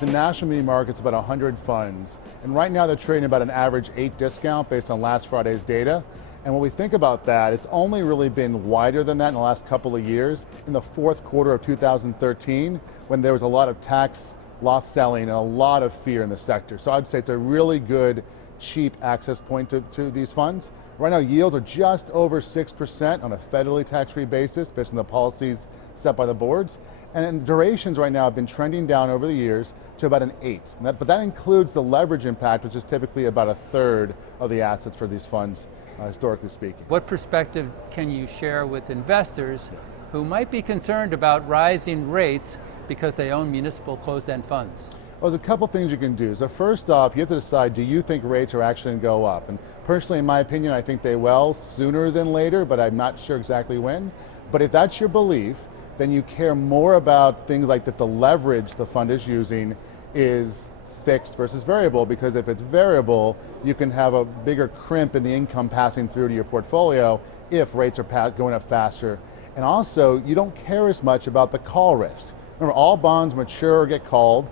The national muni market's about 100 funds, and right now they're trading about an average 8 discount based on last Friday's data. And when we think about that, it's only really been wider than that in the last couple of years. In the fourth quarter of 2013, when there was a lot of tax loss selling and a lot of fear in the sector. So I'd say it's a really good, cheap access point to these funds. Right now, yields are just over 6% on a federally tax-free basis based on the policies set by the boards. And durations right now have been trending down over the years to about an 8. But that includes the leverage impact, which is typically about a third of the assets for these funds, historically speaking. What perspective can you share with investors who might be concerned about rising rates because they own municipal closed-end funds? Well, there's a couple things you can do. So first off, you have to decide, do you think rates are actually going to go up? And personally, in my opinion, I think they will sooner than later, but I'm not sure exactly when. But if that's your belief, then you care more about things like if the leverage the fund is using is fixed versus variable, because if it's variable, you can have a bigger crimp in the income passing through to your portfolio if rates are going up faster. And also, you don't care as much about the call risk. Remember, all bonds mature or get called,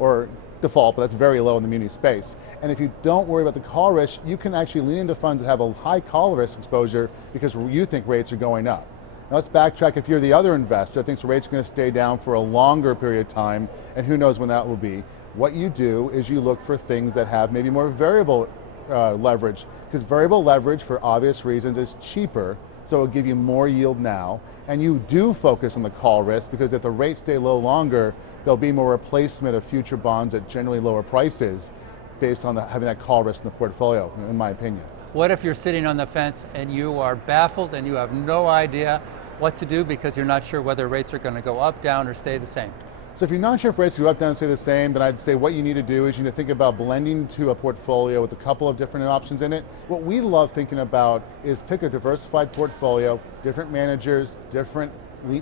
or default, but that's very low in the muni space. And if you don't worry about the call risk, you can actually lean into funds that have a high call risk exposure because you think rates are going up. Now let's backtrack. If you're the other investor that thinks rates are going to stay down for a longer period of time, and who knows when that will be, what you do is you look for things that have maybe more variable leverage, because variable leverage, for obvious reasons, is cheaper, so it'll give you more yield now. And you do focus on the call risk, because if the rates stay low longer, there'll be more replacement of future bonds at generally lower prices based on having that call risk in the portfolio, in my opinion. What if you're sitting on the fence and you are baffled and you have no idea what to do because you're not sure whether rates are going to go up, down, or stay the same? So if you're not sure if rates go up, down, and stay the same, then I'd say what you need to do is you need to think about blending to a portfolio with a couple of different options in it. What we love thinking about is pick a diversified portfolio, different managers, different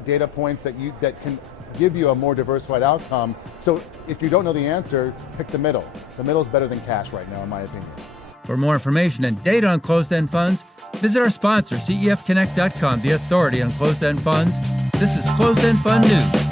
data points that can give you a more diversified outcome. So if you don't know the answer, pick the middle. The middle is better than cash right now, in my opinion. For more information and data on closed-end funds, visit our sponsor, CEFconnect.com, the authority on closed-end funds. This is Closed-End Fund News.